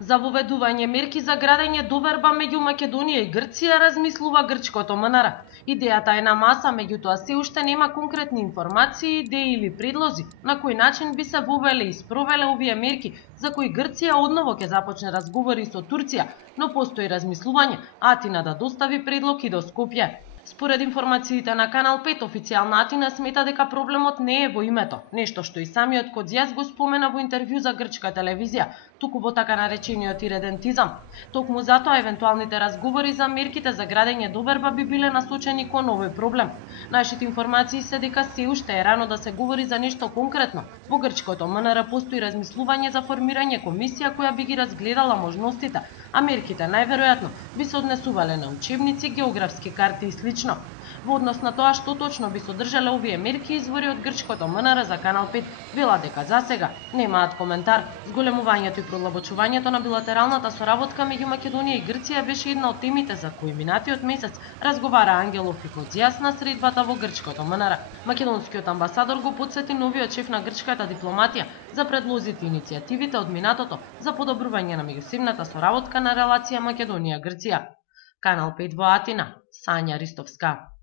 За воведување мерки за градење доверба меѓу Македонија и Грција размислува грчкото МНР. Идејата е на маса, меѓутоа се уште нема конкретни информации, идеи или предлози на кој начин би се вовеле и спровеле овие мерки, за кои Грција одново ќе започне разговори со Турција, но постои размислување Атина да достави предлог и до Скопје. Според информациите на Канал 5, официјална Атина смета дека проблемот не е во името, нешто што и самиот Кодјас го спомена во интервју за грчка телевизија, туку во така наречениот иредентизам. Токму затоа евентуалните разговори за мерките за градење доверба би биле насочени кон овој проблем. Нашите информации се дека се уште е рано да се говори за нешто конкретно. Во грчкото МНР постои размислување за формирање комисија која би ги разгледала можностите, а мерките најверојатно би се однесувале на учебници, географски карти и слично. Во однос на тоа што точно би содржале овие мерки, извори од грчкото МНР за Канал 5 велат дека засега немаат коментар. Зголемувањето и продлабочувањето на билатералната соработка меѓу Македонија и Грција беше една од темите за кои минатиот месец разговара Ангелов и Кодјас на средбата во грчкото МНР. Македонскиот амбасадор го потсети новиот шеф на грчката дипломатија за предлозите и иницијативите од минатото за подобрување на меѓусебната соработка на релација Македонија-Грција. Канал 5 во Атина, Сања Ристовска.